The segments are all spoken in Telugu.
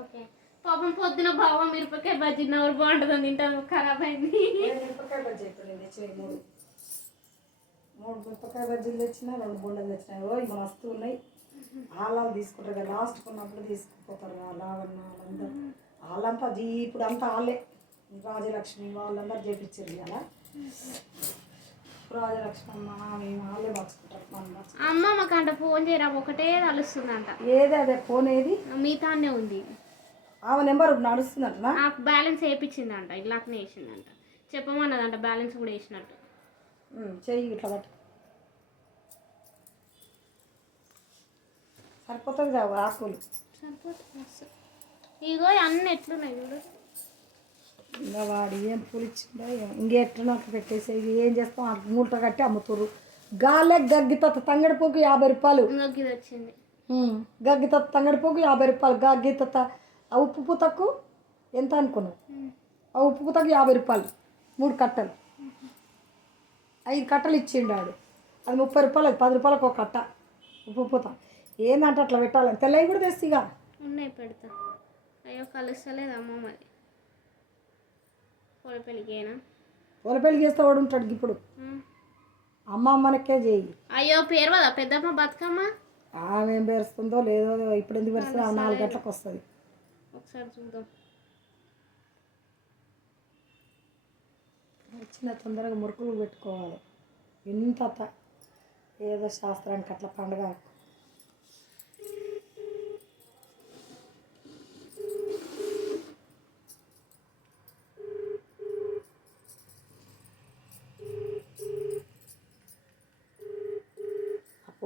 ఓకే. పాపం పొద్దున బావ మిరపకాయ బజ్జీ నవ్వు బాగుంటుందని తింటాను, ఖరాబ్ అయింది. మిరపకాయ బజ్జీ అయిపోయింది తెచ్చినాయి మూడు మిరపకాయ బజ్జీలు తెచ్చినా 2 బొండలు తెచ్చినాయి. ఇవి మస్తు ఉన్నాయి. ఆలాలు తీసుకుంటారు కదా, లాస్ట్ కొన్నప్పుడు తీసుకుపోతారు లావన్న వాళ్ళందరూ. వాళ్ళంతా ఇప్పుడు అంతా వాళ్ళే రాజలక్ష్మి వాళ్ళందరూ చేపించారు కదా. రాజలక్ష్మి అమ్మ మేము వాళ్ళే మార్చుకుంటారు. అమ్మ మాకంట ఫోన్ చేయరా, ఒకటే కలుస్తుందంట. ఏది అదే ఫోన్ ఏది మీతానే ఉంది. ఆమె నెంబర్ నడుస్తుందంట. బ్యాలెన్స్ వేయించిందంట, ఇలానే వేసిందంట. చెప్పమన్నదంట బ్యాలెన్స్ కూడా వేసినట్టు. చెయ్యి ఇట్లా పట్టు సరిపోతుంది కదా ఆకులు. సరిపోతుంది. ఇగో అన్నీ ఎట్లున్నాయి చూడు. ఇంకా వాడు ఏం పూలు ఇచ్చిండో ఇంకెట్లనో అట్లా పెట్టేసి ఏం చేస్తాం, మూట కట్టి అమ్ముతుర్రు. గాలే గగ్గితత్త తంగడిపోకు 50 రూపాయలు. ఇది వచ్చింది గగ్గితత్త తంగడిపోకు 50 రూపాయలు. గగ్గితత్త ఆ ఉప్పు పూతకు ఎంత అనుకున్నావు? ఆ ఉప్పు పూతకు 50 రూపాయలు 3 కట్టలు. 5 కట్టలు ఇచ్చిండాడు. అది 30 రూపాయలు. అది 10 రూపాయలకు ఒక కట్ట ఉప్పు పూత. ఏందంటే అట్లా పెట్టాలి. తెల్లవి కూడా తెస్తిగా ఉన్నాయి, పెడతా. అయ్యో కలుస్తలేదు అమ్మ. మరి పొలపెళ్ళికేనా? పొలపెళ్ళి చేస్తే వాడు ఉంటాడు ఇప్పుడు. అమ్మ అమ్మనకే చేయి. అయ్యో పేరువదా పెద్దమ్మ బతుకమ్మ. ఆమె ఏం పేరుస్తుందో లేదో ఇప్పుడు ఎందుకు పెరుస్తుంది? 4 గంటలకు వస్తుంది. ఒకసారి చూద్దాం. వచ్చిన తొందరగా మురుకులు పెట్టుకోవాలి. ఇంత ఏదో శాస్త్రానికి అట్లా పండుగ.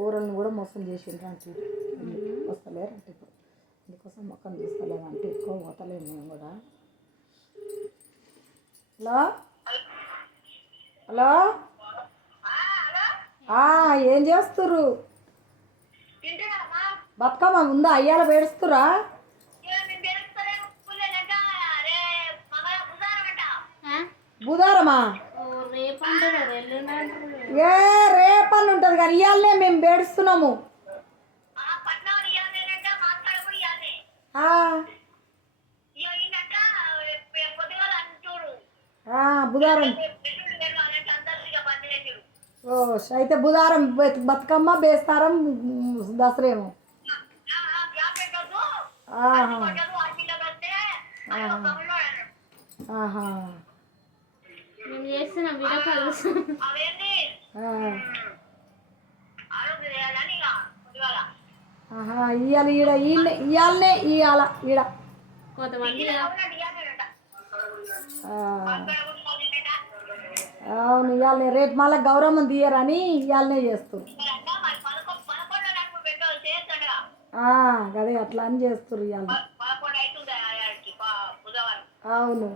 కూరలను కూడా మోసం చేసిండ్రు అంటే వస్తలేరు అంటే ఇప్పుడు అందుకోసం మొక్కను తీసుకోలేమంటే ఎక్కువ పోతలేము మేము కూడా. హలో హలో ఏం చేస్తుర్రు? బతుకమ్మ ఉందా? అయ్యాల పేడుస్తురా? బుధారమా? ఏ రేపని ఉంటుంది కానీ ఇవాళనే మేము పేడుస్తున్నాము. బుధారం. ఓ అయితే బుధారం బతుకమ్మ బేస్తారం దసరేమో. మేము చేస్తున్నాం వీడియో. ఇవాళ ఈడ ఇవాళనే ఇవాళ ఈడ కొంతమంది అవును ఇవాళనే. రేపు మళ్ళీ గౌరమ్మని తీయరని ఇవాళనే చేస్తారు. అదే అట్లా అని చేస్తారు ఇవాళ. అవును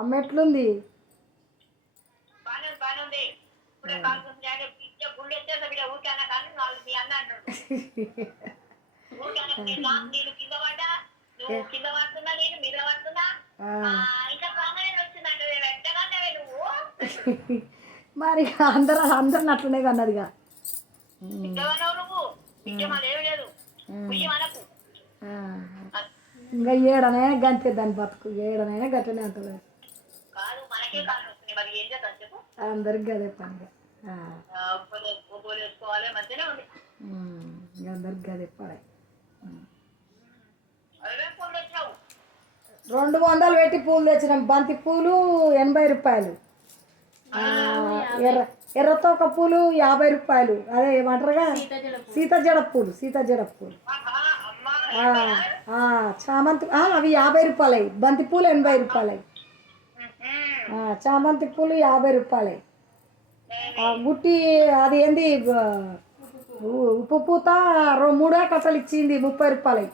అమ్మ ఎట్లుంది? మరి అందరిని అట్లనే కన్నదిగా. ఇంకా ఏడనైనా గంతే దాని బతుకు. ఏడనైనా గట్టనే అంటలేదు. అందరికి అదే పని. అందరికి గదే పడే. 200 పెట్టి పూలు తెచ్చినాం. బంతి పూలు 80 రూపాయలు. ఎర్రతోక పూలు 50 రూపాయలు. అదే ఏమంటారుగా సీతజడ పూలు. చామంతి అవి 50 రూపాయలు. బంతి పూలు 80 రూపాయలు. చామంతి పూలు 50 రూపాయలు. గుట్టి అది ఏంది ఉప్పు పూత 3 కట్టలు ఇచ్చింది 30 రూపాయలు.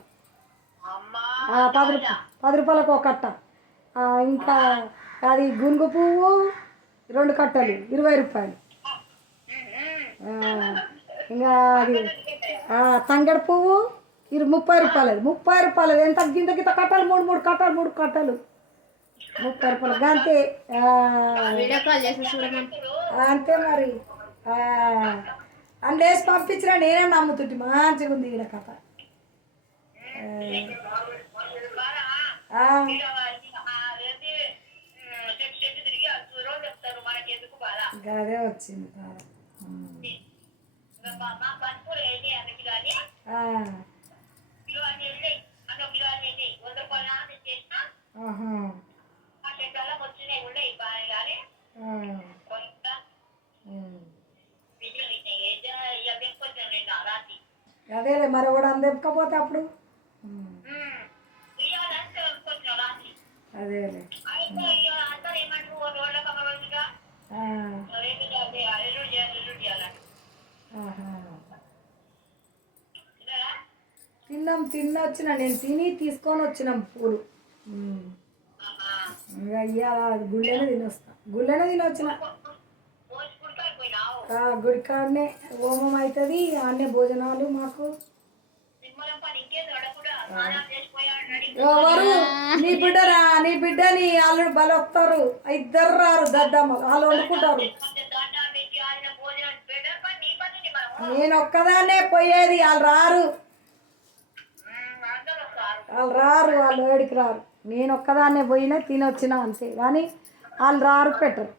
10 రూపాయలకు ఒక కట్ట. ఇంకా అది గునుగు పువ్వు 2 కట్టలు 20 రూపాయలు. ఇంకా అది తంగడి పువ్వు 30 రూపాయలు. 30 రూపాయలు. ఎంత గింత కట్టలు 3 కట్టలు. 30 రూపాయలు అంతే. వీడియో కాల్ చేసి చూడమని. అంతే మరి. అని లేచి పంపించిన నేనే నమ్ముతుంటే మంచిగా ఉంది ఈడ కథ. అదే వచ్చింది బాధ. ఆహా. అదేలే మరి కూడా అందకపోతే అప్పుడు. అదేలే. తిన్నొచ్చిన నేను తీసుకొని వచ్చినాం పూలు. ఇంకా ఇవాళ గుళ్ళనే తినొచ్చిన. గుడి కాడనే హోమం అవుతుంది, ఆడనే భోజనాలు మాకు. ఎవరు నీ బిడ్డని వాళ్ళు బలి వస్తారు, ఇద్దరు రారు దద్దమ్మ, వాళ్ళు వండుకుంటారు. నేను ఒక్కదాన్నే పోయేది, వాళ్ళు ఏడికి రారు. నేను ఒక్కదాన్నే పోయినా తినొచ్చిన అంతే, కానీ వాళ్ళు రారు పెట్టరు.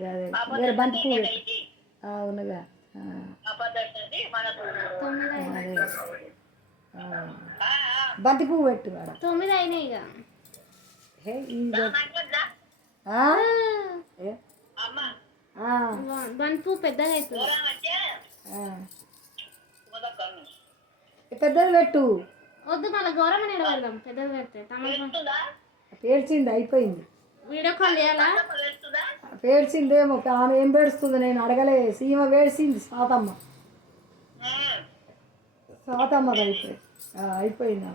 వేరే బంతి పువ్వు అవునుగా. బంతి పువ్వు పెట్టు. 9 అయినాయి ఇక. బంతి పువ్వు పెద్దగా అవుతుంది. పెద్దది పెట్టు. వద్దు మళ్ళీ గౌరవం నిలబడదాం. పెద్దది పెడితే పేర్చింది అయిపోయింది. వీడియో కాల్ చేయాలా? పేర్చిందేమో ఆమె ఏం పేడుస్తుంది నేను అడగలే. సీమ వేడిసింది సాతమ్మది అయిపోయిందా?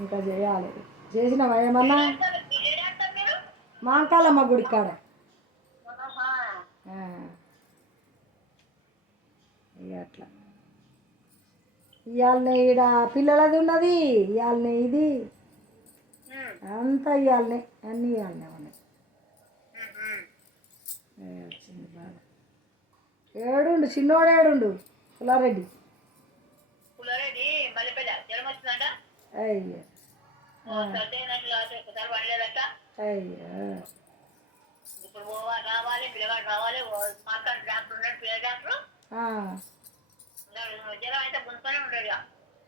ఇంకా చేయాలి. చేసినావా ఏమన్నా? మాంకాలమ్మ గుడి కాడ. ఇక అట్లా ఇవాళనే ఈడ పిల్లలది ఉన్నది, ఇవాళనే ఇది అంతా ఇవాళనే, అన్నీ ఇవాళనే ఉన్నాయి. వచ్చింది బాగా. ఏడుండు చిన్నోడు, ఏడుండు పుల్లారెడ్డి. అయ్యో అయ్యో.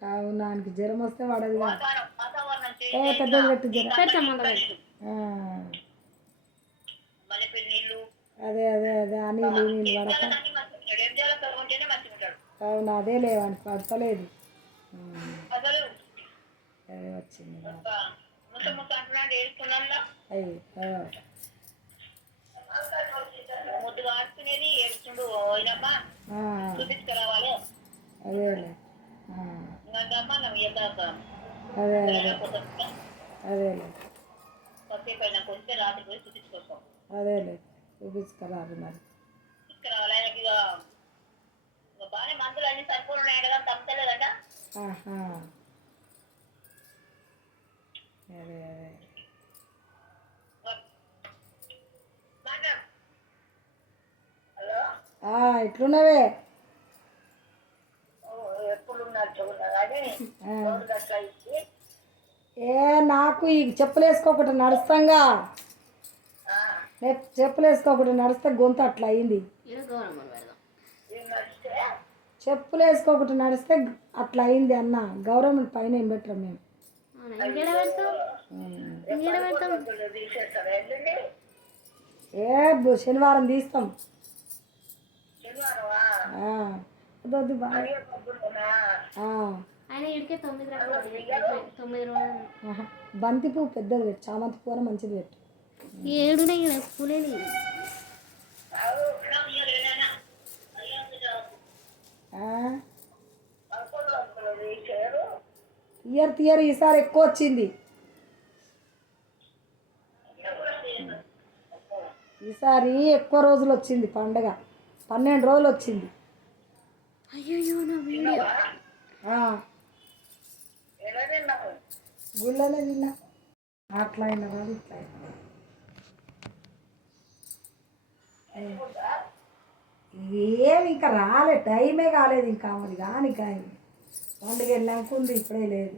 అవునానికి జ్వరం వస్తే వాడది. పెద్దది పెట్టు జ్వరం. అదే ఆ నీళ్ళు పడక. అవును అదే లేవానికి పడతలేదు. అదే వచ్చింది. అయ్యో అదేలే. అదేలే చూపించుకురాదు మరి. అదే ఎట్లున్నవే? నాకు ఈ చెప్పులు వేసుకోకుండా నడుస్తాంగా, చెప్పులు వేసుకోకుండా నడిస్తే గొంతు అట్లా అయింది. చెప్పులు వేసుకోకుండా నడిస్తే అట్లా అయింది అన్న. గవర్నమెంట్ పైన ఏం పెట్టరు మేము. శనివారం తీస్తాం. వద్దు బాగా. బంతి పువ్వు పెద్దది పెట్టు, చామంతి పువ్వు మంచిది పెట్టు. 7 పూలేని తీయరు ఈసారి ఎక్కువ వచ్చింది. ఈసారి ఎక్కువ రోజులు వచ్చింది పండగ. 12 రోజులు వచ్చింది. అయ్యో నా వీడియో గుళ్ళనే తిన్నా. అట్లా అయిన వాడు ఇట్లా ఏమి ఇంకా రాలేదు, టైమే కాలేదు ఇంకా. ఆమెది కానీ ఇంకా పండుగ వెళ్ళాక ఉంది, ఇప్పుడే లేదు.